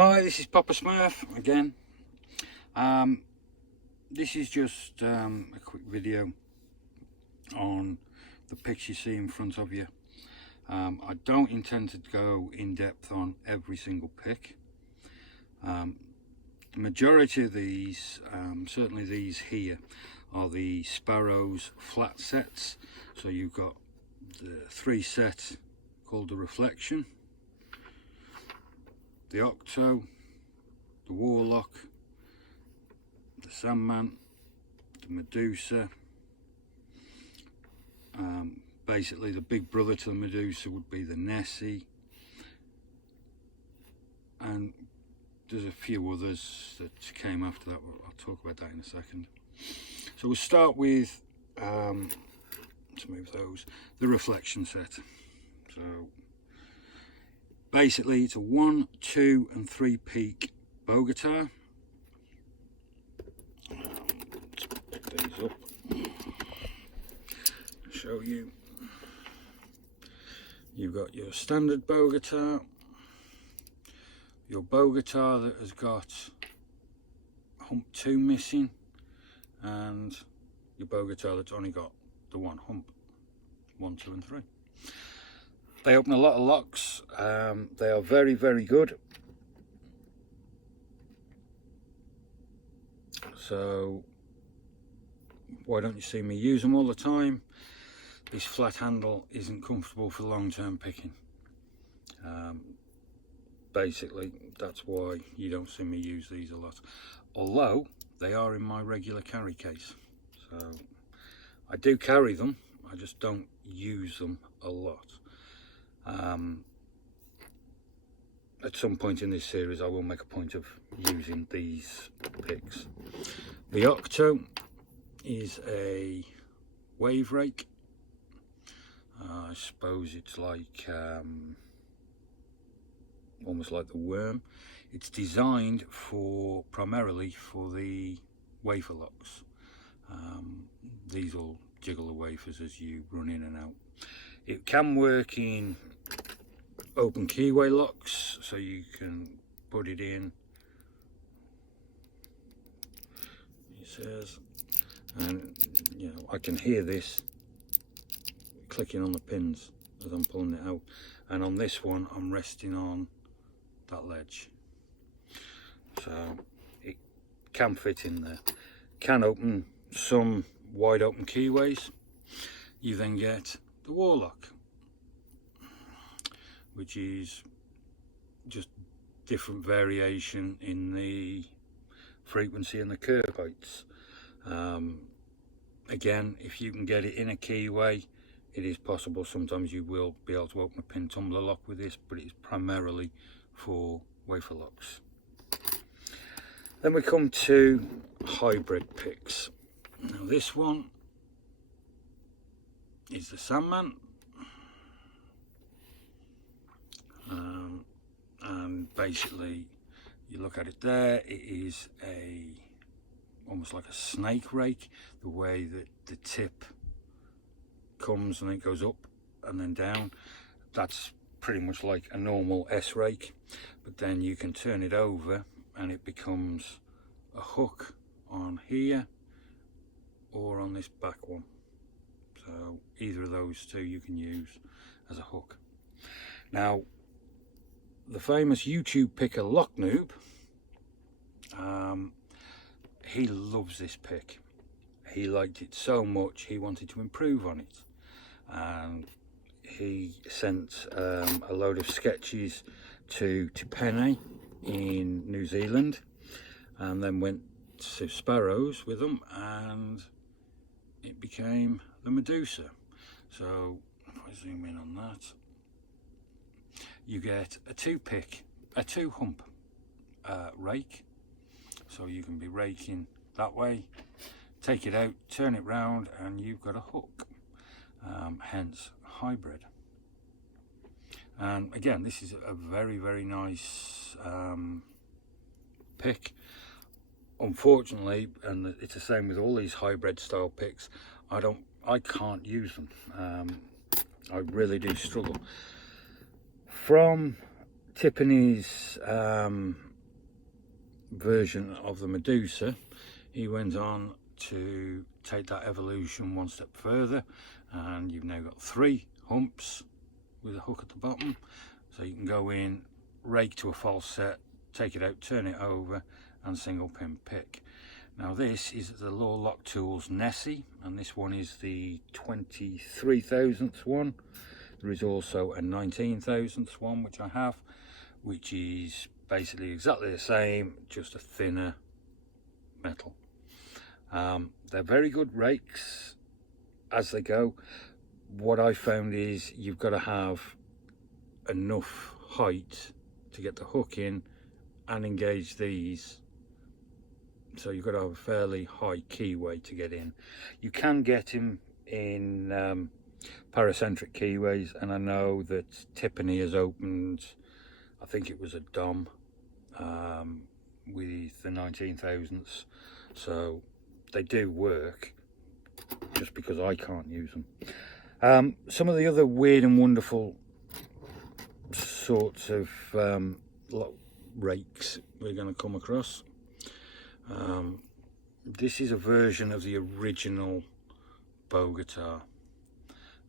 Hi, this is Papa Smurf again. This is just a quick video on the picks you see in front of you. I don't intend to go in depth on every single pick. The majority of these, certainly these here, are the Sparrows flat sets. So you've got the 3 set called the Reflection, the Octo, the Warlock, the Sandman, the Medusa. Basically the big brother to the Medusa would be the Nessie, and there's a few others that came after that. I'll talk about that in a second. So we'll start with, let's move those, the Reflection set. So basically it's a 1, 2 and 3 peak bow guitar. Let's pick these up, show you. You've got your standard bow guitar, your bow guitar that has got hump 2 missing, and your bow guitar that's only got the 1 hump, 1, 2 and 3. They open a lot of locks. They are very, very good. So why don't you see me use them all the time? This flat handle isn't comfortable for long-term picking. Basically that's why you don't see me use these a lot, although they are in my regular carry case. So I do carry them, I just don't use them a lot. At some point in this series I will make a point of using these picks. The Octo is a wave rake. I suppose it's like almost like the Worm. It's designed for primarily for the wafer locks. These will jiggle the wafers as you run in and out. It can work in open keyway locks, so you can put it in, it says, and you know, I can hear this clicking on the pins as I'm pulling it out, and on this one I'm resting on that ledge, so it can fit in there. Can open some wide open keyways. You then get the Warlock, which is just different variation in the frequency and the curve heights. Again, if you can get it in a keyway, it is possible. Sometimes you will be able to open a pin tumbler lock with this, but it's primarily for wafer locks. Then we come to hybrid picks. Now this one is the Sandman, and basically you look at it there, it is almost like a snake rake, the way that the tip comes and it goes up and then down. That's pretty much like a normal S rake, but then you can turn it over and it becomes a hook on here or on this back one. So either of those two you can use as a hook. Now the famous YouTube picker Lock Noob, he loves this pick. He liked it so much he wanted to improve on it, and he sent a load of sketches to Penny in New Zealand, and then went to Sparrows with them, and it became the Medusa. So if I zoom in on that, you get a 2 hump rake, so you can be raking that way, take it out, turn it round, and you've got a hook, hence hybrid. And again, this is a very, very nice pick. Unfortunately, and it's the same with all these hybrid style picks, I can't use them. I really do struggle. From Tiffany's version of the Medusa, he went on to take that evolution one step further, and you've now got 3 humps with a hook at the bottom, so you can go in, rake to a false set, take it out, turn it over, and single pin pick. Now this is the Law Lock Tools Nessie, and this one is the 23,000th one. There is also a 19,000th one which I have, which is basically exactly the same, just a thinner metal. They're very good rakes as they go. What I found is you've got to have enough height to get the hook in and engage these, so you've got to have a fairly high keyway to get in. You can get him in paracentric keyways, and I know that Tiffany has opened, I think it was a Dom with the 19,000ths, so they do work, just because I can't use them. Some of the other weird and wonderful sorts of rakes we're going to come across. This is a version of the original bow guitar,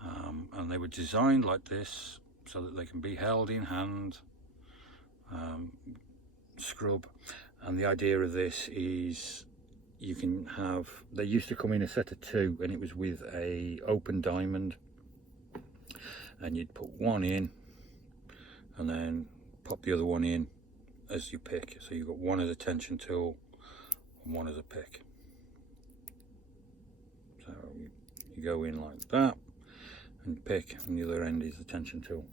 and they were designed like this so that they can be held in hand, scrub. And the idea of this is you can have, they used to come in a set of 2, and it was with a open diamond, and you'd put one in and then pop the other one in as you pick, so you've got one as a tension tool and one as a pick. So you go in like that and pick, and the other end is the tension tool.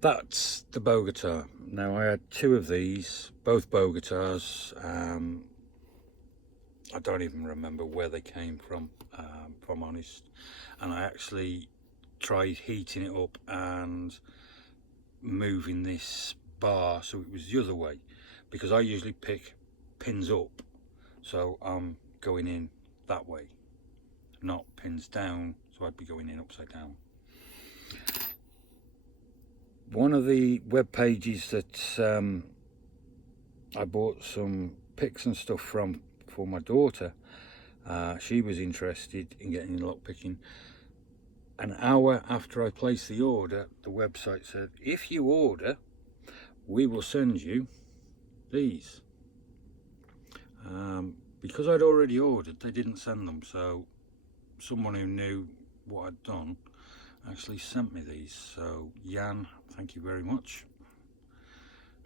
That's the bow guitar. Now I had 2 of these, both bow guitars. I don't even remember where they came from, if I'm honest. And I actually tried heating it up and moving this bar so it was the other way, because I usually pick pins up, so I'm going in that way, not pins down, so I'd be going in upside down. One of the web pages that I bought some picks and stuff from for my daughter, she was interested in getting lock picking. An hour after I placed the order, the website said, if you order, we will send you these. Because I'd already ordered, they didn't send them, so someone who knew what I'd done actually sent me these. So Jan, thank you very much.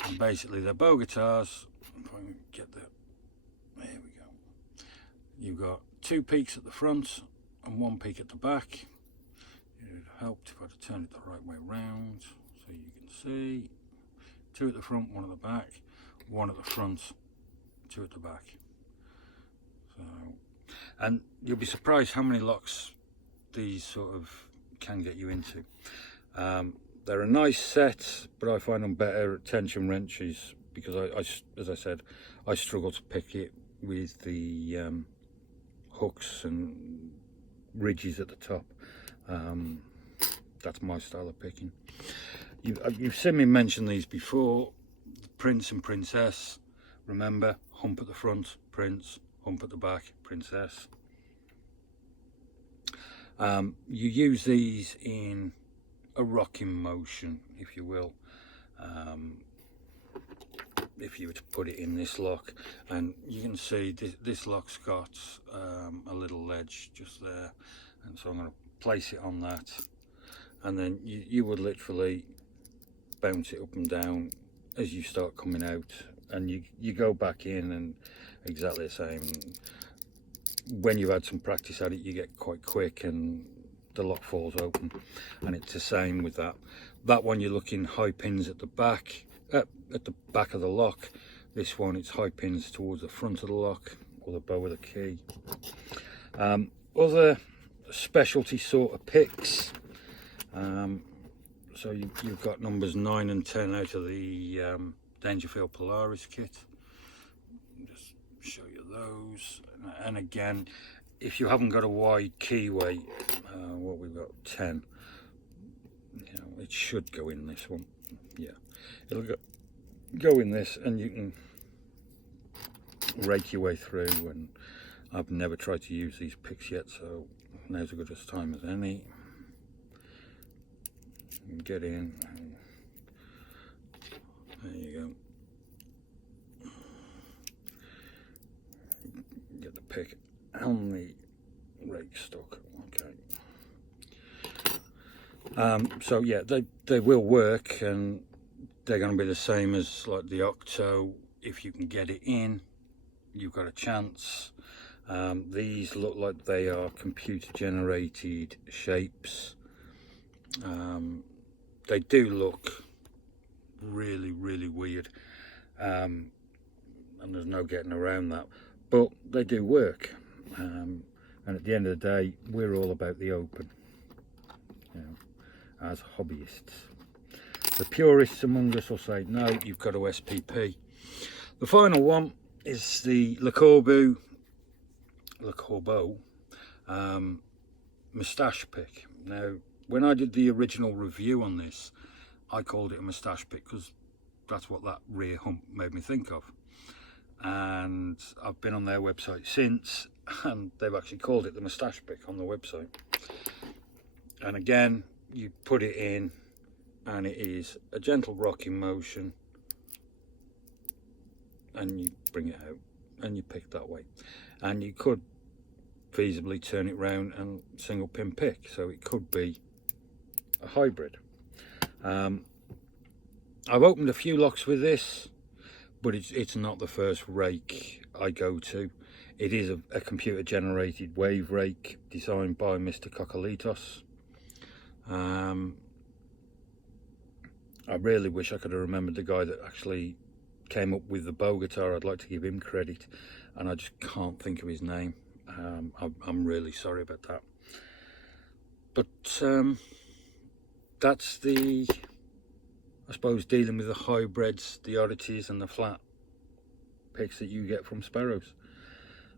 And basically they're bow guitars. If I can get there we go. You've got 2 peaks at the front and 1 peak at the back. It would have helped if I'd have turned it the right way round, so you can see 2 at the front, 1 at the back, 1 at the front, 2 at the back. So, and you'll be surprised how many locks these sort of can get you into. They're a nice set, but I find them better at tension wrenches, because I as I said, I struggle to pick it with the hooks and ridges at the top. That's my style of picking. You've seen me mention these before. Prince and Princess. Remember, hump at the front, Prince, hump at the back, Princess. You use these in a rocking motion, if you will, if you were to put it in this lock, and you can see this lock's got a little ledge just there, and so I'm going to place it on that, and then you would literally bounce it up and down as you start coming out, and you go back in, and exactly the same. When you've had some practice at it, you get quite quick and the lock falls open, and it's the same with that one. You're looking high pins at the back, at the back of the lock. This one, it's high pins towards the front of the lock, or the bow of the key. Other specialty sort of picks, so you've got numbers 9 and 10 out of the Dangerfield Polaris kit. Just show you those, and again, if you haven't got a wide keyway, what we've got 10, you know, it should go in this one. Yeah, it'll go in this and you can rake your way through, and I've never tried to use these picks yet, so now's as good a time as any. You get in, and there you go. Get the pick and the rake stuck. Okay. So yeah, they will work, and they're going to be the same as like the Octo. If you can get it in, you've got a chance. These look like they are computer generated shapes. They do look really weird, and there's no getting around that, but they do work. And at the end of the day, we're all about the open, you know, as hobbyists. The purists among us will say, no, you've got to SPP. The final one is the Le Corbeau moustache pick. Now, when I did the original review on this, I called it a moustache pick because that's what that rear hump made me think of. And I've been on their website since, and they've actually called it the moustache pick on the website. And again, you put it in, and it is a gentle rocking motion, and you bring it out and you pick that way. And you could feasibly turn it round and single pin pick, so it could be a hybrid. I've opened a few locks with this, but it's not the first rake I go to. It is a computer generated wave rake designed by Mr. Kokolitos. I really wish I could have remembered the guy that actually came up with the bow guitar. I'd like to give him credit, and I just can't think of his name. I'm really sorry about that. But that's the, I suppose, dealing with the hybrids, the oddities and the flat picks that you get from Sparrows.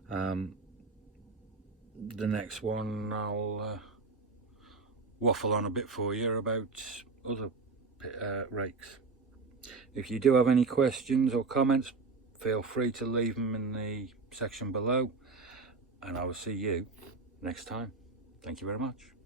The next one I'll waffle on a bit for you about other rakes. If you do have any questions or comments, feel free to leave them in the section below, and I will see you next time. Thank you very much.